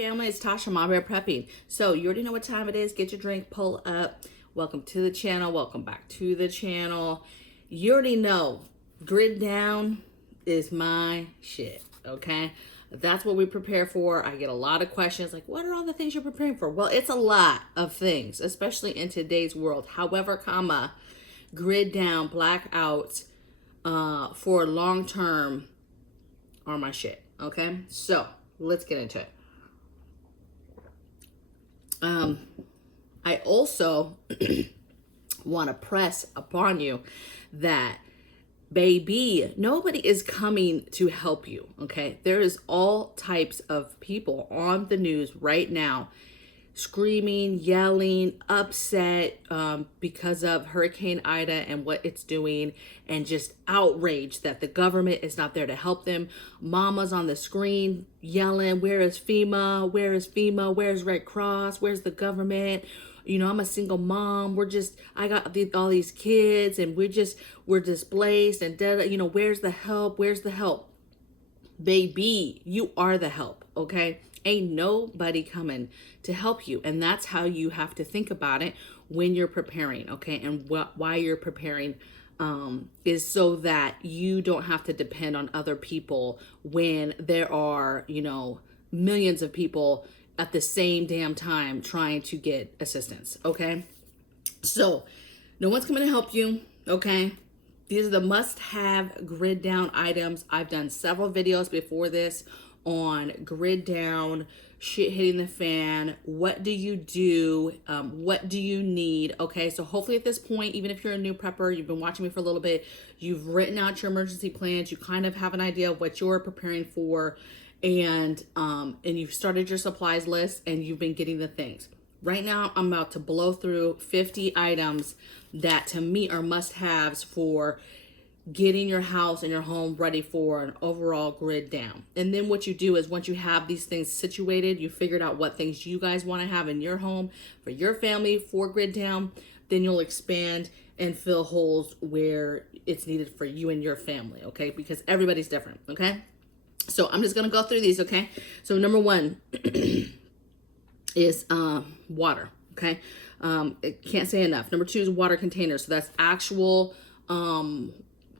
family, it's Tasha, MAMABEAR Prepping. So you already know what time it is. Get your drink, pull up. Welcome to the channel. Welcome back to the channel. You already know grid down is my shit, okay? That's what we prepare for. I get a lot of questions like, what are all the things you're preparing for? Well, it's a lot of things, especially in today's world. However, grid down, blackouts for long term are my shit, okay? So let's get into it. I also want to press upon you that, baby, nobody is coming to help you, okay? There is all types of people on the news right now screaming, yelling, upset because of Hurricane Ida and what it's doing, and just outraged that the government is not there to help them. Mama's on the screen yelling, where is FEMA? Where is FEMA? Where's Red Cross? Where's the government? You know, I'm a single mom. I got all these kids and we're displaced and dead. You know, where's the help? Where's the help? Baby, you are the help, okay? Ain't nobody coming to help you. And that's how you have to think about it when you're preparing, okay? And why you're preparing is so that you don't have to depend on other people when there are, you know, millions of people at the same damn time trying to get assistance, okay? So no one's coming to help you, okay? These are the must-have grid down items. I've done several videos before this on grid down, shit hitting the fan. What do you do? What do you need? Okay, so hopefully at this point, even if you're a new prepper, you've been watching me for a little bit, you've written out your emergency plans, you kind of have an idea of what you're preparing for, and you've started your supplies list and you've been getting the things. Right now, I'm about to blow through 50 items that to me are must-haves for getting your house and your home ready for an overall grid down. And then what you do is once you have these things situated, you figured out what things you guys want to have in your home for your family for grid down, then you'll expand and fill holes where it's needed for you and your family, okay? Because everybody's different, okay? So I'm just going to go through these, okay? So number one is water, okay? I can't say enough. Number two is water containers. So that's actual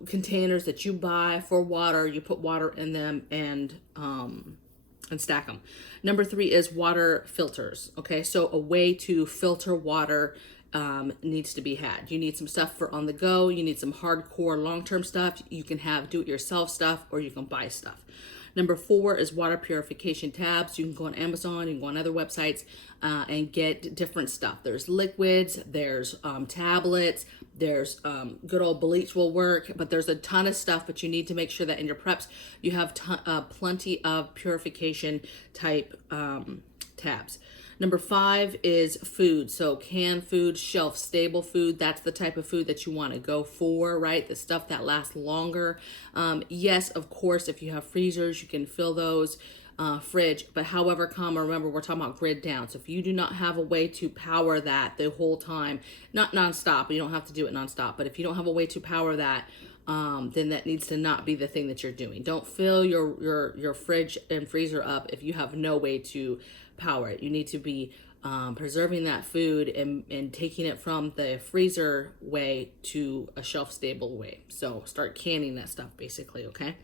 containers that you buy for water. You put water in them and stack them. Number three is water filters, okay? So a way to filter water needs to be had. You need some stuff for on the go. You need some hardcore long-term stuff. You can have do-it-yourself stuff or you can buy stuff. Number four is water purification tabs. You can go on Amazon, you can go on other websites and get different stuff. There's liquids, there's tablets, there's good old bleach will work, but there's a ton of stuff, but you need to make sure that in your preps, you have plenty of purification type tabs. Number five is food. So canned food, shelf stable food. That's the type of food that you want to go for, right? The stuff that lasts longer. Yes, of course, if you have freezers, you can fill those. Fridge, but however, remember, we're talking about grid down. So if you do not have a way to power that the whole time, not nonstop, you don't have to do it nonstop, but if you don't have a way to power that, then that needs to not be the thing that you're doing. Don't fill your fridge and freezer up if you have no way to power it. You need to be preserving that food and taking it from the freezer way to a shelf stable way. So start canning that stuff basically, okay?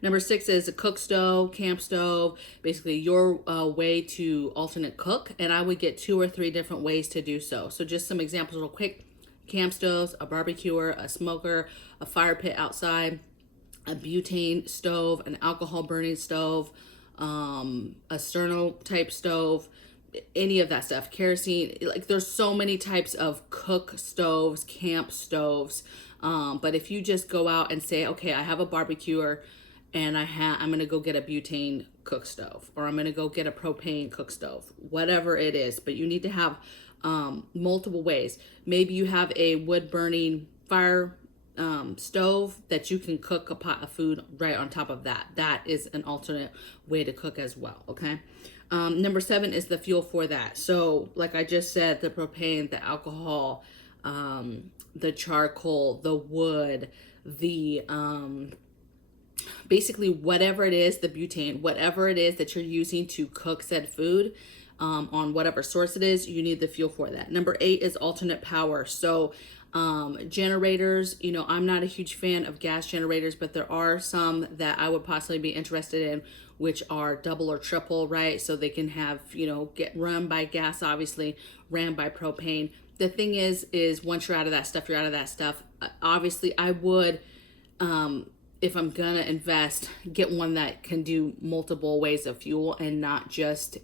Number six is a cook stove, camp stove, basically your way to alternate cook. And I would get 2 or 3 different ways to do so. So just some examples real quick. Camp stoves, a barbecuer, a smoker, a fire pit outside, a butane stove, an alcohol burning stove, a sterno type stove, any of that stuff, kerosene. Like there's so many types of cook stoves, camp stoves. But if you just go out and say, okay, I have a barbecuer and I'm going to go get a butane cook stove, or I'm going to go get a propane cook stove, whatever it is, but you need to have multiple ways. Maybe you have a wood burning fire stove that you can cook a pot of food right on top of that. That is an alternate way to cook as well, okay? Number 7 is the fuel for that. So like I just said, the propane, the alcohol, the charcoal, the wood, the basically whatever it is, the butane, whatever it is that you're using to cook said food, on whatever source it is, you need the fuel for that. Number 8 is alternate power. So generators, you know, I'm not a huge fan of gas generators, but there are some that I would possibly be interested in, which are double or triple, right? So they can have, you know, get run by gas, obviously, ran by propane. The thing is once you're out of that stuff, you're out of that stuff. Obviously, I would, if I'm gonna invest, get one that can do multiple ways of fuel and not just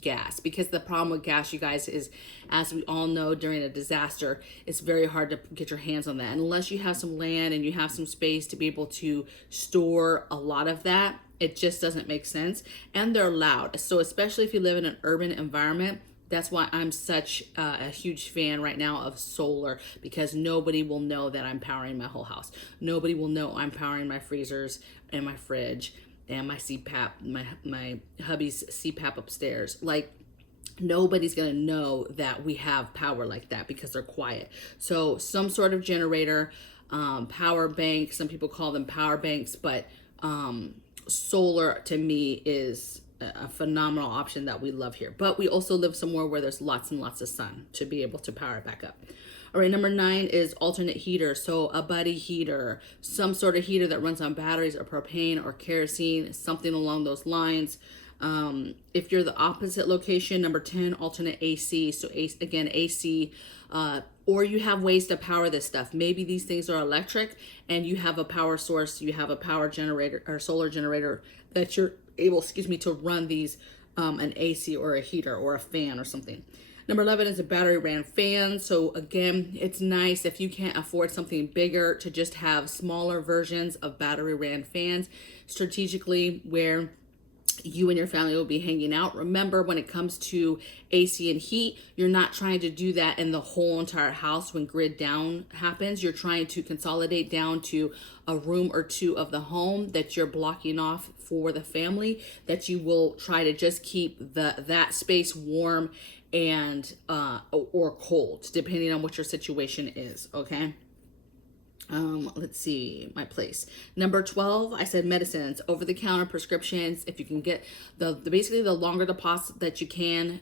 gas. Because the problem with gas, you guys, is, as we all know, during a disaster, it's very hard to get your hands on that. And unless you have some land and you have some space to be able to store a lot of that, it just doesn't make sense. And they're loud. So especially if you live in an urban environment, that's why I'm such a huge fan right now of solar, because nobody will know that I'm powering my whole house. Nobody will know I'm powering my freezers and my fridge and my CPAP, my hubby's CPAP upstairs. Like, nobody's gonna know that we have power like that because they're quiet. So some sort of generator, power bank, some people call them power banks, but solar to me is a phenomenal option that we love here. But we also live somewhere where there's lots and lots of sun to be able to power it back up. All right, number 9 is alternate heater. So a buddy heater, some sort of heater that runs on batteries or propane or kerosene, something along those lines. If you're the opposite location, number 10, alternate AC. So again, AC, or you have ways to power this stuff. Maybe these things are electric and you have a power source, you have a power generator or solar generator that you're able, to run these, an AC or a heater or a fan or something. Number 11 is a battery ran fan. So again, it's nice if you can't afford something bigger to just have smaller versions of battery ran fans strategically where you and your family will be hanging out. Remember, when it comes to AC and heat, you're not trying to do that in the whole entire house when grid down happens. You're trying to consolidate down to a room or two of the home that you're blocking off for the family, that you will try to just keep that space warm and or cold, depending on what your situation is, okay? Let's see, my place. Number 12, I said medicines, over-the-counter prescriptions. If you can get basically the longer deposit that you can,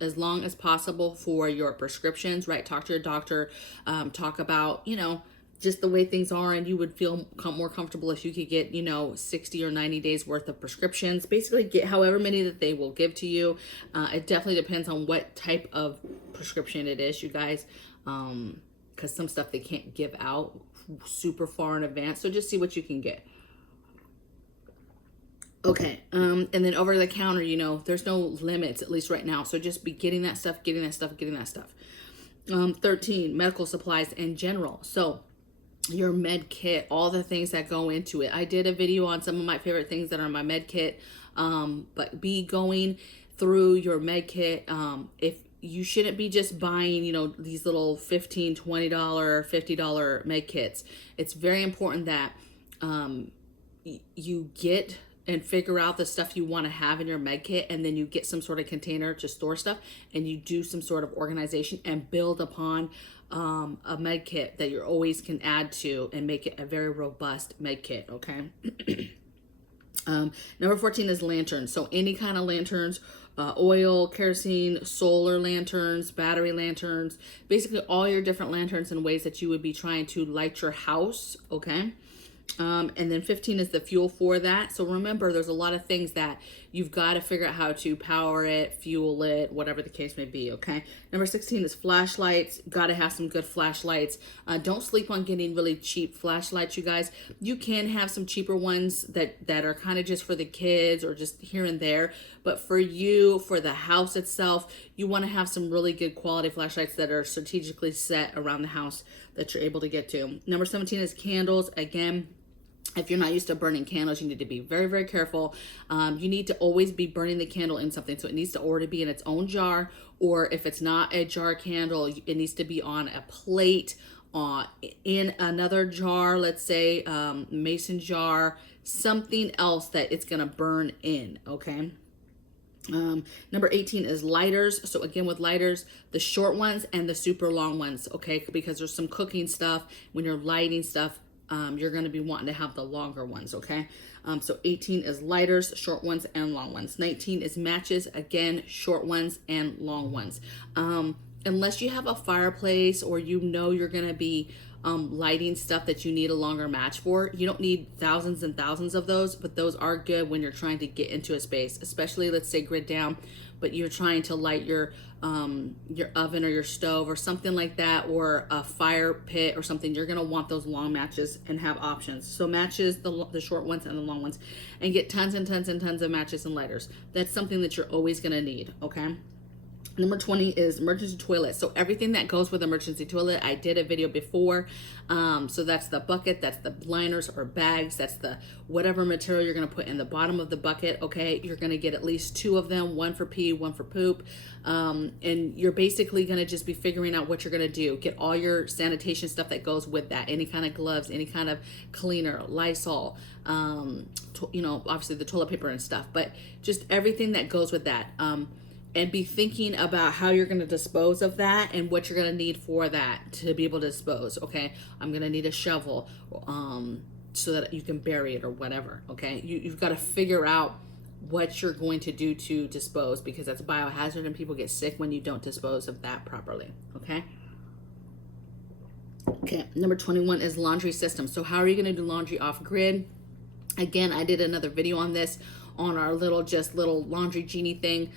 as long as possible for your prescriptions, right? Talk to your doctor, talk about, you know, just the way things are, and you would feel more comfortable if you could get, you know, 60 or 90 days worth of prescriptions. Basically get however many that they will give to you. It definitely depends on what type of prescription it is, you guys. Because some stuff they can't give out super far in advance. So just see what you can get. Okay, and then over the counter, you know, there's no limits, at least right now. So just be getting that stuff, getting that stuff, getting that stuff. 13, medical supplies in general. So your med kit, all the things that go into it. I did a video on some of my favorite things that are in my med kit, but be going through your med kit. If you shouldn't be just buying, you know, these little $15, $20, $50 med kits. It's very important that you get and figure out the stuff you want to have in your med kit, and then you get some sort of container to store stuff, and you do some sort of organization and build upon a med kit that you always can add to and make it a very robust med kit, okay? Number 14 is lanterns. So any kind of lanterns, oil, kerosene, solar lanterns, battery lanterns, basically all your different lanterns and ways that you would be trying to light your house, okay? And then 15 is the fuel for that. So remember, there's a lot of things that you've got to figure out how to power it, fuel it, whatever the case may be, okay? Number 16 is flashlights. Got to have some good flashlights. Don't sleep on getting really cheap flashlights, you guys. You can have some cheaper ones that are kind of just for the kids or just here and there. But for you, for the house itself, you want to have some really good quality flashlights that are strategically set around the house that you're able to get to. Number 17 is candles. Again, if you're not used to burning candles, you need to be very, very careful. You need to always be burning the candle in something. So it needs to already be in its own jar, or if it's not a jar candle, it needs to be on a plate, in another jar, let's say mason jar, something else that it's going to burn in, okay? Number 18 is lighters. So again, with lighters, the short ones and the super long ones, okay? Because there's some cooking stuff when you're lighting stuff. you're going to be wanting to have the longer ones, okay? So 18 is lighters, short ones and long ones. 19 is matches, again, short ones and long ones. Unless you have a fireplace or you know you're going to be lighting stuff that you need a longer match for, you don't need thousands and thousands of those, but those are good when you're trying to get into a space, especially, let's say, grid down, but you're trying to light your oven or your stove or something like that, or a fire pit or something. You're gonna want those long matches and have options. So matches, the short ones and the long ones, and get tons and tons and tons of matches and lighters. That's something that you're always gonna need, okay? Number 20 is emergency toilet. So everything that goes with emergency toilet, I did a video before. So that's the bucket, that's the liners or bags, that's the whatever material you're gonna put in the bottom of the bucket, okay? You're gonna get at least 2 of them, one for pee, one for poop. And you're basically gonna just be figuring out what you're gonna do. Get all your sanitation stuff that goes with that, any kind of gloves, any kind of cleaner, Lysol, you know, obviously the toilet paper and stuff, but just everything that goes with that. And be thinking about how you're going to dispose of that and what you're going to need for that to be able to dispose. Okay, I'm going to need a shovel so that you can bury it or whatever. Okay, you've got to figure out what you're going to do to dispose, because that's a biohazard and people get sick when you don't dispose of that properly. Okay. Okay, number 21 is laundry system. So how are you going to do laundry off grid? Again, I did another video on this on our little laundry genie thing.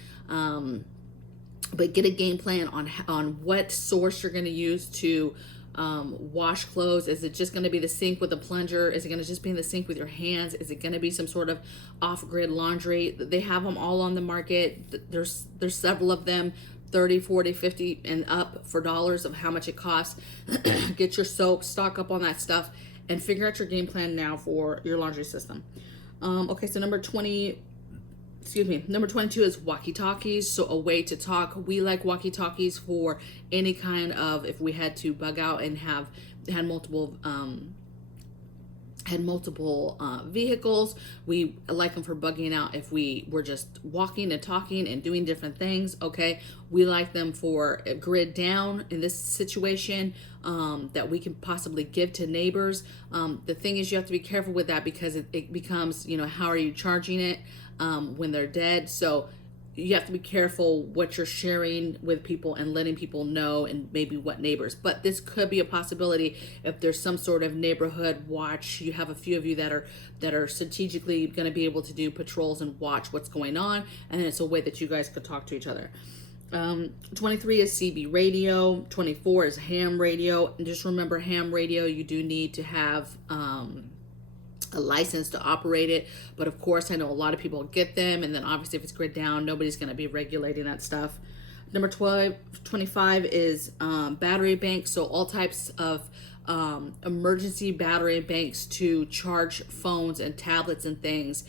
But get a game plan on what source you're going to use to wash clothes. Is it just going to be the sink with a plunger? Is it going to just be in the sink with your hands? Is it going to be some sort of off-grid laundry? They have them all on the market. There's several of them, 30, 40, 50 and up for dollars of how much it costs. Get your soap, stock up on that stuff, and figure out your game plan now for your laundry system. Okay, so number 22 is walkie-talkies. So a way to talk. We like walkie-talkies for any kind of, if we had to bug out and had multiple vehicles. We like them for bugging out if we were just walking and talking and doing different things. Okay, we like them for grid down in this situation, that we can possibly give to neighbors. The thing is, you have to be careful with that, because it becomes, you know, how are you charging it when they're dead? So you have to be careful what you're sharing with people and letting people know, and maybe what neighbors. But this could be a possibility if there's some sort of neighborhood watch. You have a few of you that are strategically going to be able to do patrols and watch what's going on, and then it's a way that you guys could talk to each other. 23 is CB radio. 24 is ham radio. And just remember, ham radio, you do need to have a license to operate it. But of course, I know a lot of people get them, and then obviously if it's grid down, nobody's going to be regulating that stuff. Number 25 is battery banks. So all types of emergency battery banks to charge phones and tablets and things.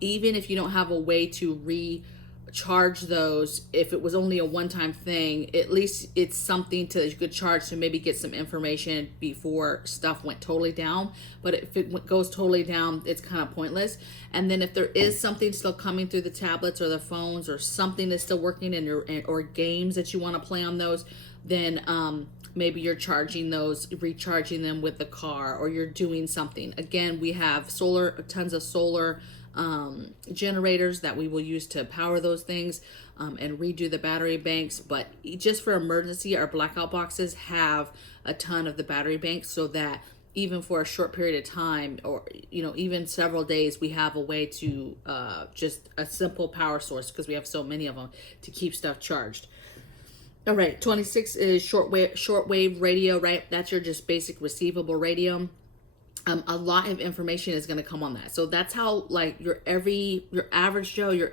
Even if you don't have a way to recharge those, if it was only a one-time thing, at least it's something that you could charge to maybe get some information before stuff went totally down. But if it goes totally down, it's kind of pointless. And then if there is something still coming through the tablets or the phones, or something that's still working in or games that you want to play on those, then maybe you're charging those, recharging them with the car, or you're doing something. Again, we have tons of solar generators that we will use to power those things, and redo the battery banks. But just for emergency, our blackout boxes have a ton of the battery banks, so that even for a short period of time, or even several days, we have a way to just a simple power source, because we have so many of them, to keep stuff charged. All right, 26 is shortwave radio, right? That's your just basic receivable radio. A lot of information is going to come on that. So that's how, like, your average Joe, your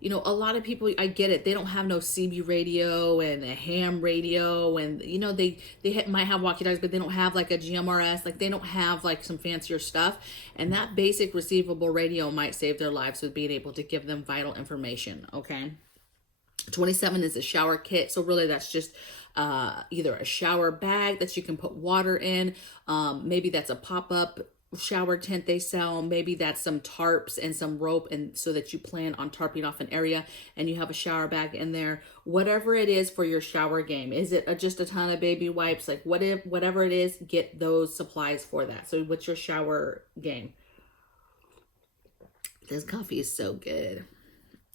a lot of people, I get it, they don't have no CB radio and a ham radio, and they might have walkie-talkies, but they don't have like a GMRS, like they don't have like some fancier stuff. And that basic receivable radio might save their lives with being able to give them vital information. Okay. 27 is a shower kit. So really that's just either a shower bag that you can put water in. Maybe that's a pop-up shower tent they sell. Maybe that's some tarps and some rope, and so that you plan on tarping off an area and you have a shower bag in there. Whatever it is for your shower game. Is it just a ton of baby wipes? Like whatever it is, get those supplies for that. So what's your shower game? This coffee is so good.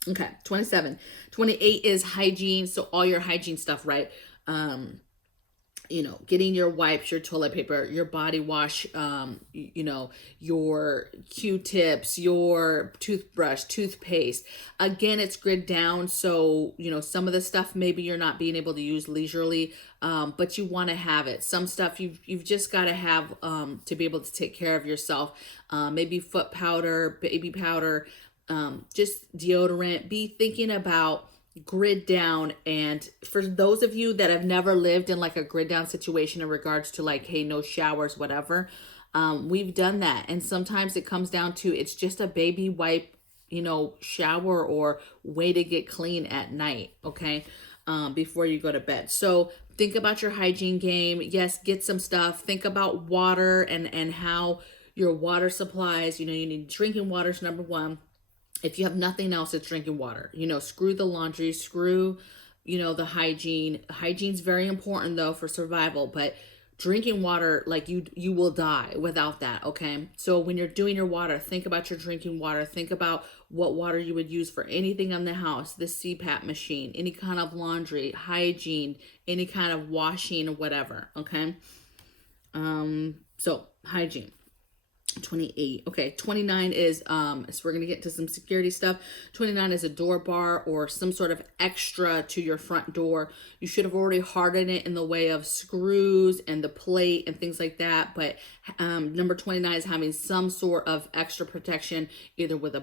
Okay, 27. 28 is hygiene. So all your hygiene stuff, right? You know, getting your wipes, your toilet paper, your body wash, you know, your Q-tips, your toothbrush, toothpaste. Again, it's grid down. So, you know, some of the stuff maybe you're not being able to use leisurely, but you want to have it. Some stuff you've just got to have to be able to take care of yourself. Maybe foot powder, baby powder, just deodorant. Be thinking about grid down. And for those of you that have never lived in like a grid down situation in regards to like, hey, no showers, whatever, we've done that. And sometimes it comes down to, it's just a baby wipe, you know, shower or way to get clean at night. Okay. Before you go to bed. So think about your hygiene game. Yes. Get some stuff. Think about water and how your water supplies, you know, you need drinking water is number one. If you have nothing else, it's drinking water. You know, screw the laundry, screw, you know, the hygiene. Hygiene's very important though for survival, but drinking water, like you will die without that, okay? So when you're doing your water, think about your drinking water. Think about what water you would use for anything on the house, the CPAP machine, any kind of laundry, hygiene, any kind of washing or whatever, okay? So hygiene. 28. Okay, 29 is so we're gonna get to some security stuff. 29 is a door bar or some sort of extra to your front door. You should have already hardened it in the way of screws and the plate and things like that, but number 29 is having some sort of extra protection, either with a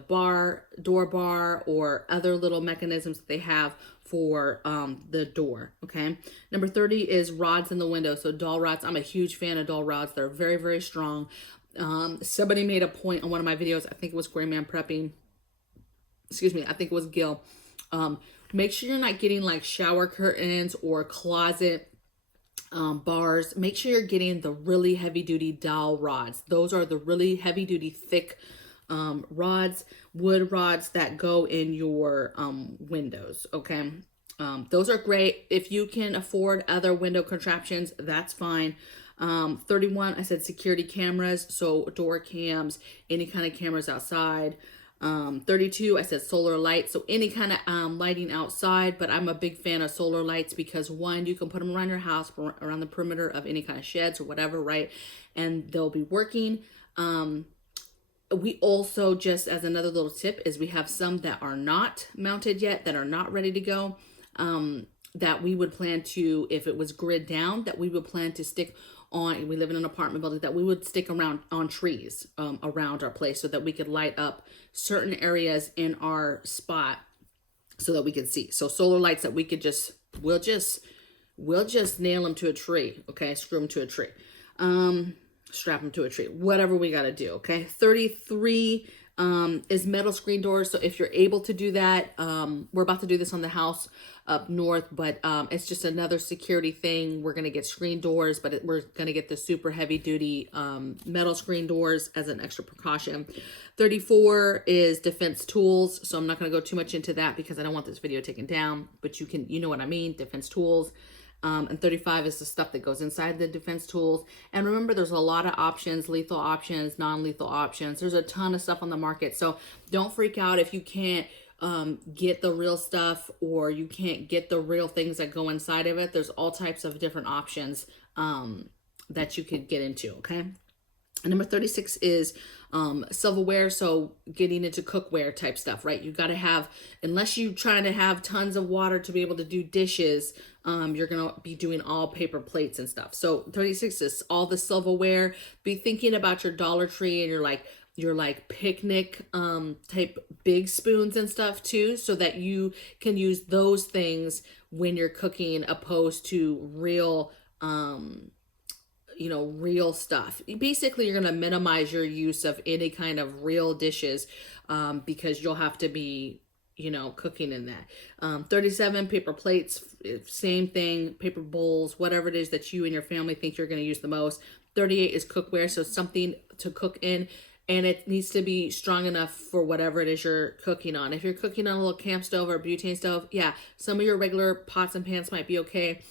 door bar or other little mechanisms that they have for the door. Okay, number 30 is rods in the window. So dowel rods. I'm a huge fan of dowel rods. They're very, very strong. Somebody made a point on one of my videos, I think it was Gray Man Prepping, excuse me, I think it was Gil. Make sure you're not getting like shower curtains or closet bars. Make sure you're getting the really heavy duty dowel rods. Those are the really heavy duty thick rods, wood rods that go in your windows. Okay, those are great. If you can afford other window contraptions, that's fine. 31, I said security cameras, so door cams, any kind of cameras outside. 32, I said solar lights, so any kind of lighting outside, but I'm a big fan of solar lights because one, you can put them around your house, around the perimeter of any kind of sheds or whatever, right? And they'll be working. We also, just as another little tip, is we have some that are not mounted yet, that are not ready to go, that we would plan to, if it was grid down, that we would plan to stick on, we live in an apartment building, that we would stick around on trees around our place so that we could light up certain areas in our spot so that we could see. So solar lights that we could just, we'll just nail them to a tree, okay? Screw them to a tree. Strap them to a tree, whatever we got to do, okay? 33 is metal screen doors. So if you're able to do that, we're about to do this on the house up north, but it's just another security thing. We're going to get screen doors, but we're going to get the super heavy duty metal screen doors as an extra precaution. 34 is defense tools. So I'm not going to go too much into that because I don't want this video taken down, but you know what I mean, defense tools. And 35 is the stuff that goes inside the defense tools. And remember, there's a lot of options, lethal options, non-lethal options. There's a ton of stuff on the market. So don't freak out if you can't get the real stuff or you can't get the real things that go inside of it. There's all types of different options that you could get into, okay? And number 36 is silverware, so getting into cookware type stuff, right? You got to have, unless you're trying to have tons of water to be able to do dishes, you're going to be doing all paper plates and stuff. So 36 is all the silverware. Be thinking about your Dollar Tree and your picnic type big spoons and stuff too, so that you can use those things when you're cooking opposed to real real stuff. Basically, you're going to minimize your use of any kind of real dishes because you'll have to be, you know, cooking in that. 37, paper plates, same thing, paper bowls, whatever it is that you and your family think you're going to use the most. 38 is cookware, so something to cook in, and it needs to be strong enough for whatever it is you're cooking on. If you're cooking on a little camp stove or a butane stove, yeah, some of your regular pots and pans might be okay.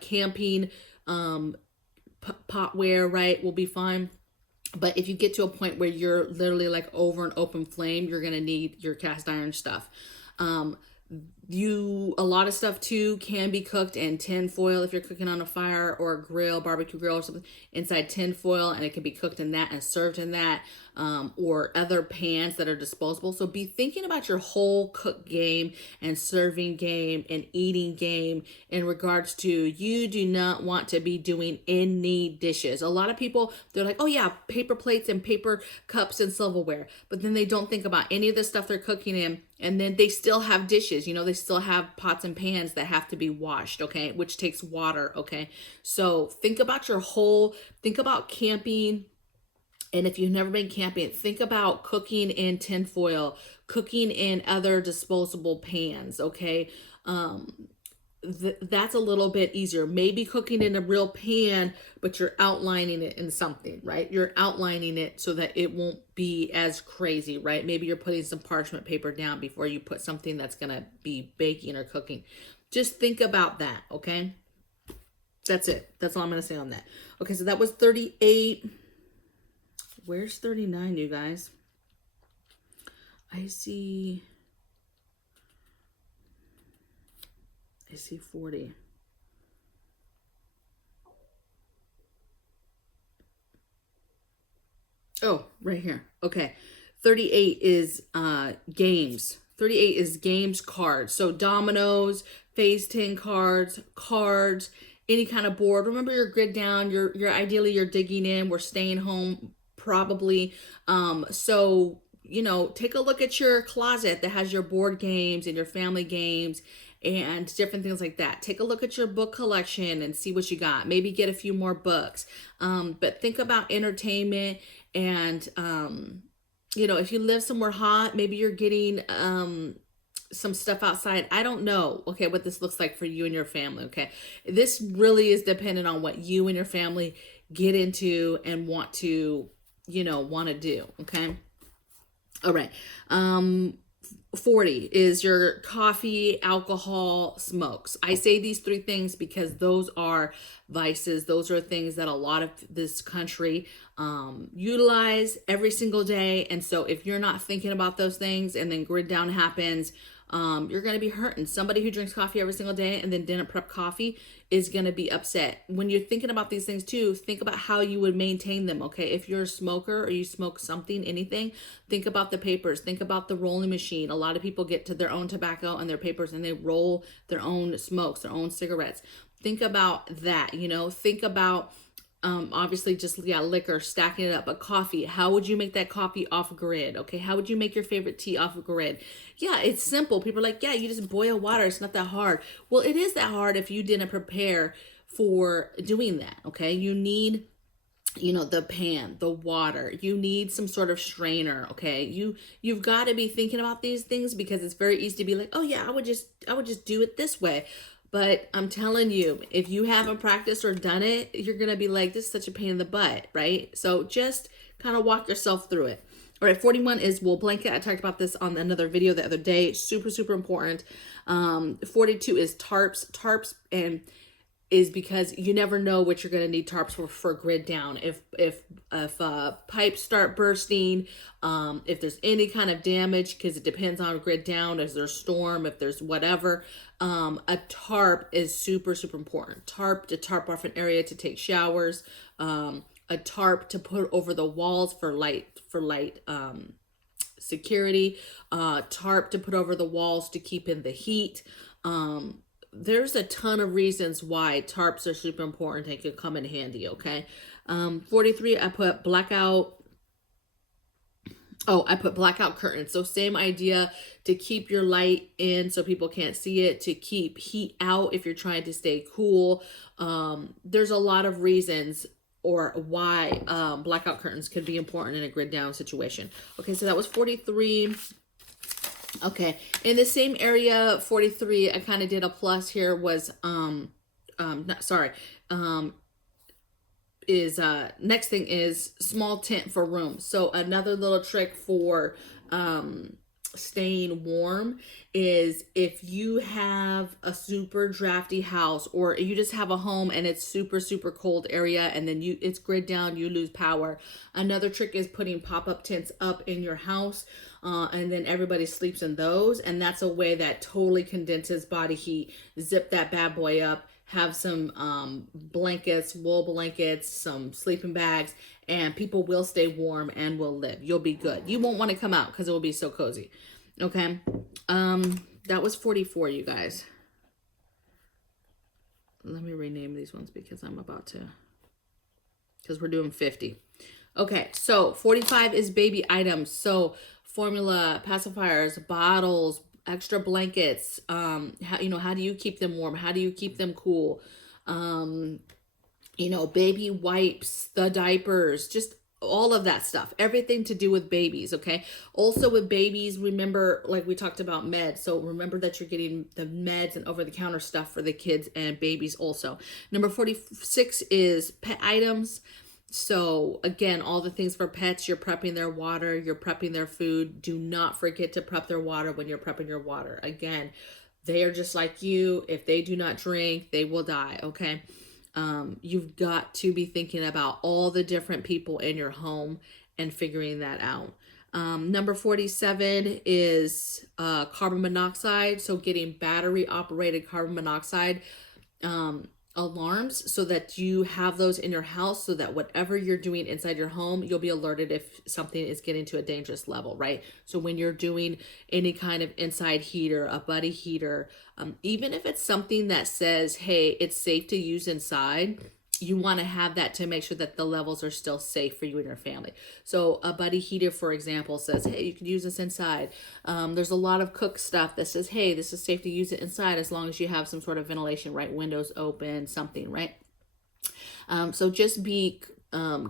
Camping potware, right, will be fine. But if you get to a point where you're literally like over an open flame, you're gonna need your cast iron stuff. A lot of stuff too can be cooked in tin foil if you're cooking on a fire or a grill, barbecue grill or something, inside tin foil, and it can be cooked in that and served in that, or other pans that are disposable. So be thinking about your whole cook game and serving game and eating game in regards to, you do not want to be doing any dishes. A lot of people, they're like, oh yeah, paper plates and paper cups and silverware, but then they don't think about any of the stuff they're cooking in. And then they still have dishes, you know, they still have pots and pans that have to be washed, okay, which takes water, okay? So think about think about camping. And if you've never been camping, think about cooking in tin foil, cooking in other disposable pans, okay? That's a little bit easier. Maybe cooking in a real pan, but you're outlining it in something, right? You're outlining it so that it won't be as crazy, right? Maybe you're putting some parchment paper down before you put something that's gonna be baking or cooking. Just think about that, okay? That's it. That's all I'm gonna say on that. Okay, so that was 38. Where's 39, you guys? I see 40. Oh, right here. Okay. 38 is games. 38 is games cards. So dominoes, phase 10 cards, any kind of board. Remember your grid down. You're ideally you're digging in. We're staying home probably. So, you know, take a look at your closet that has your board games and your family games and different things like that. Take a look at your book collection and see what you got. Maybe get a few more books. But think about entertainment and, you know, if you live somewhere hot, maybe you're getting some stuff outside. I don't know, okay, what this looks like for you and your family, okay? This really is dependent on what you and your family get into and want to, you know, want to do, okay? All right. 40 is your coffee, alcohol, smokes. I say these three things because those are vices. Those are things that a lot of this country utilize every single day. And so if you're not thinking about those things and then grid down happens, you're going to be hurting. Somebody who drinks coffee every single day and then didn't prep coffee is going to be upset. When you're thinking about these things too, think about how you would maintain them, okay? If you're a smoker or you smoke something, anything, think about the papers. Think about the rolling machine. A lot of people get to their own tobacco and their papers and they roll their own smokes, their own cigarettes. Think about that, you know? Think about obviously just, yeah, liquor, stacking it up, but coffee, how would you make that coffee off grid? Okay. How would you make your favorite tea off grid? Yeah, it's simple. People are like, yeah, you just boil water. It's not that hard. Well, it is that hard if you didn't prepare for doing that. Okay. You need, you know, the pan, the water, you need some sort of strainer. Okay. You've got to be thinking about these things because it's very easy to be like, oh yeah, I would just do it this way. But I'm telling you, if you haven't practiced or done it, you're going to be like, this is such a pain in the butt, right? So just kind of walk yourself through it. All right, 41 is wool blanket. I talked about this on another video the other day. Super, super important. 42 is tarps. Tarps and is because you never know what you're going to need tarps for grid down. If pipes start bursting, if there's any kind of damage, because it depends on grid down, if there's a storm, if there's whatever, a tarp is super, super important. To tarp off an area to take showers, a tarp to put over the walls for light security, tarp to put over the walls to keep in the heat. There's a ton of reasons why tarps are super important and can come in handy, okay? 43, I put blackout. Oh, I put blackout curtains. So same idea, to keep your light in so people can't see it, to keep heat out if you're trying to stay cool. There's a lot of reasons or why blackout curtains could be important in a grid down situation. Okay, so that was 43. Okay, in the same area, 43, I kind of did a plus here was, not, sorry, um, is, next thing is small tent for rooms. So another little trick for, staying warm is if you have a super drafty house, or you just have a home and it's super cold area, and then it's grid down, you lose power. Another trick is putting pop-up tents up in your house, and then everybody sleeps in those, and that's a way that totally condenses body heat. Zip that bad boy up, have some blankets, wool blankets, some sleeping bags, and people will stay warm and will live. You'll be good. You won't want to come out because it will be so cozy. Okay. That was 44, you guys. Let me rename these ones because we're doing 50. Okay, so 45 is baby items. So formula, pacifiers, bottles, extra blankets. How do you keep them warm? How do you keep them cool? Baby wipes, the diapers, just all of that stuff, everything to do with babies. Okay. Also with babies, remember, like we talked about meds. So remember that you're getting the meds and over-the-counter stuff for the kids and babies also. Number 46 is pet items. So again, all the things for pets, you're prepping their water, you're prepping their food. Do not forget to prep their water when you're prepping your water. Again, they are just like you. If they do not drink, they will die. Okay. You've got to be thinking about all the different people in your home and figuring that out. Number 47 is carbon monoxide. So getting battery operated carbon monoxide alarms, so that you have those in your house, so that whatever you're doing inside your home, you'll be alerted if something is getting to a dangerous level, right? So when you're doing any kind of inside heater, a buddy heater, even if it's something that says, hey, it's safe to use inside, you want to have that to make sure that the levels are still safe for you and your family. So a buddy heater, for example, says, hey, you can use this inside. There's a lot of cook stuff that says, hey, this is safe to use it inside as long as you have some sort of ventilation, right? Windows open, something, right? So just be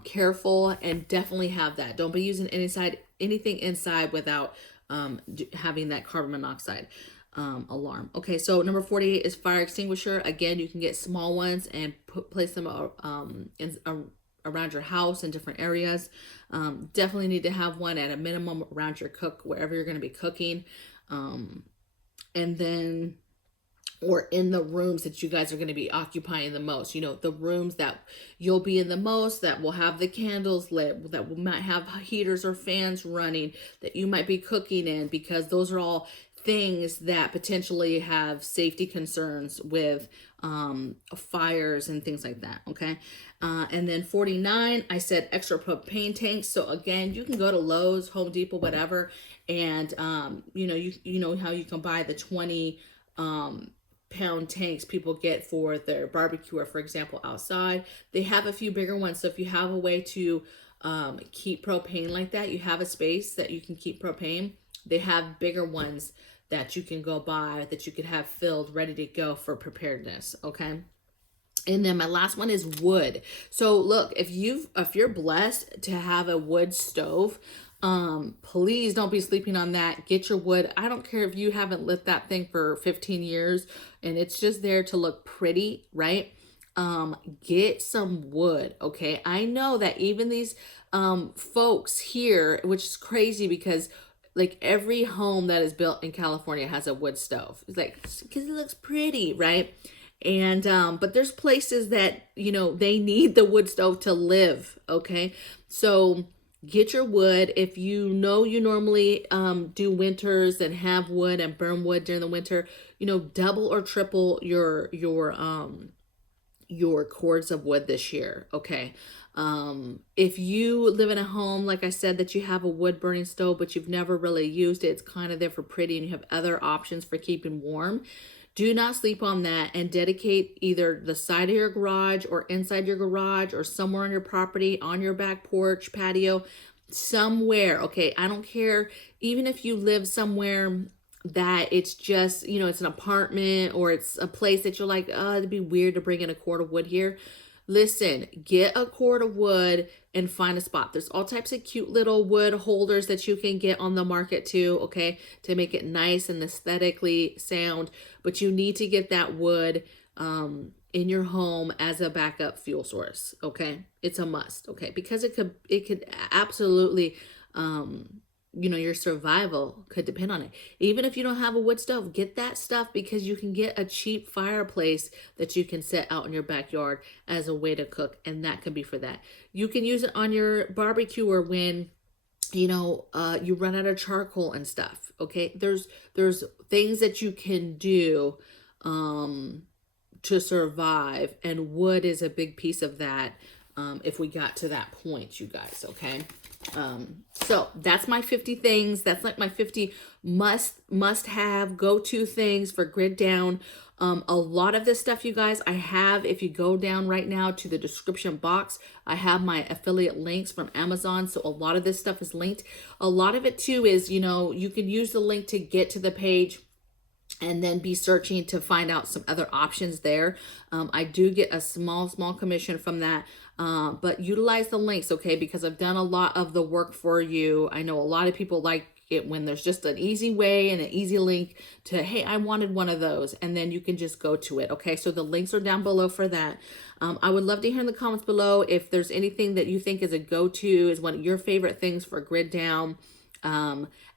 careful and definitely have that. Don't be using anything inside without having that carbon monoxide alarm. Okay, so number 48 is fire extinguisher. Again, you can get small ones and place them around your house in different areas. Definitely need to have one at a minimum around your wherever you're going to be cooking. And then, or in the rooms that you guys are going to be occupying the most, the rooms that you'll be in the most, that will have the candles lit, that might have heaters or fans running, that you might be cooking in, because those are all things that potentially have safety concerns with fires and things like that. Okay. And then 49, I said extra propane tanks. So again, you can go to Lowe's, Home Depot, whatever. And, you know how you can buy the 20 pound tanks people get for their barbecue, or for example, outside. They have a few bigger ones. So if you have a way to keep propane like that, you have a space that you can keep propane, they have bigger ones that you can go buy, that you could have filled, ready to go for preparedness. Okay. And then my last one is wood. So look, if you're blessed to have a wood stove, please don't be sleeping on that. Get your wood. I don't care if you haven't lit that thing for 15 years and it's just there to look pretty, right? Get some wood. Okay. I know that even these folks here, which is crazy because like every home that is built in California has a wood stove. It's like, because it looks pretty, right? And but there's places that, they need the wood stove to live. Okay. So get your wood. If you normally do winters and have wood and burn wood during the winter, double or triple your cords of wood this year. Okay. If you live in a home, like I said, that you have a wood burning stove, but you've never really used it, it's kind of there for pretty, and you have other options for keeping warm, do not sleep on that, and dedicate either the side of your garage or inside your garage or somewhere on your property, on your back porch, patio, somewhere. Okay. I don't care. Even if you live somewhere that it's just, it's an apartment or it's a place that you're like, oh, it'd be weird to bring in a cord of wood here. Listen, get a cord of wood and find a spot. There's all types of cute little wood holders that you can get on the market too, okay, to make it nice and aesthetically sound. But you need to get that wood in your home as a backup fuel source, okay? It's a must, okay? Because it could absolutely, you know, your survival could depend on it. Even if you don't have a wood stove, get that stuff, because you can get a cheap fireplace that you can set out in your backyard as a way to cook, and that can be for that. You can use it on your barbecuer when, you know, you run out of charcoal and stuff, okay? There's things that you can do to survive, and wood is a big piece of that if we got to that point, you guys, okay? So that's my 50 things. That's like my 50 must have go-to things for grid down. A lot of this stuff, you guys, I have, if you go down right now to the description box, I have my affiliate links from Amazon. So a lot of this stuff is linked. A lot of it too is, you know, you can use the link to get to the page and then be searching to find out some other options there. I do get a small commission from that, but utilize the links, okay? Because I've done a lot of the work for you. I know a lot of people like it when there's just an easy way and an easy link to, hey, I wanted one of those, and then you can just go to it, okay? So the links are down below for that. I would love to hear in the comments below if there's anything that you think is a go-to, is one of your favorite things for grid down,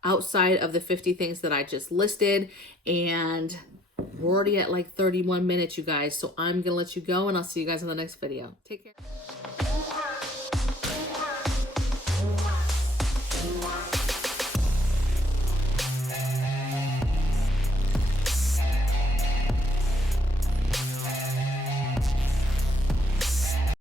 outside of the 50 things that I just listed. And we're already at like 31 minutes, you guys. So I'm going to let you go, and I'll see you guys in the next video. Take care.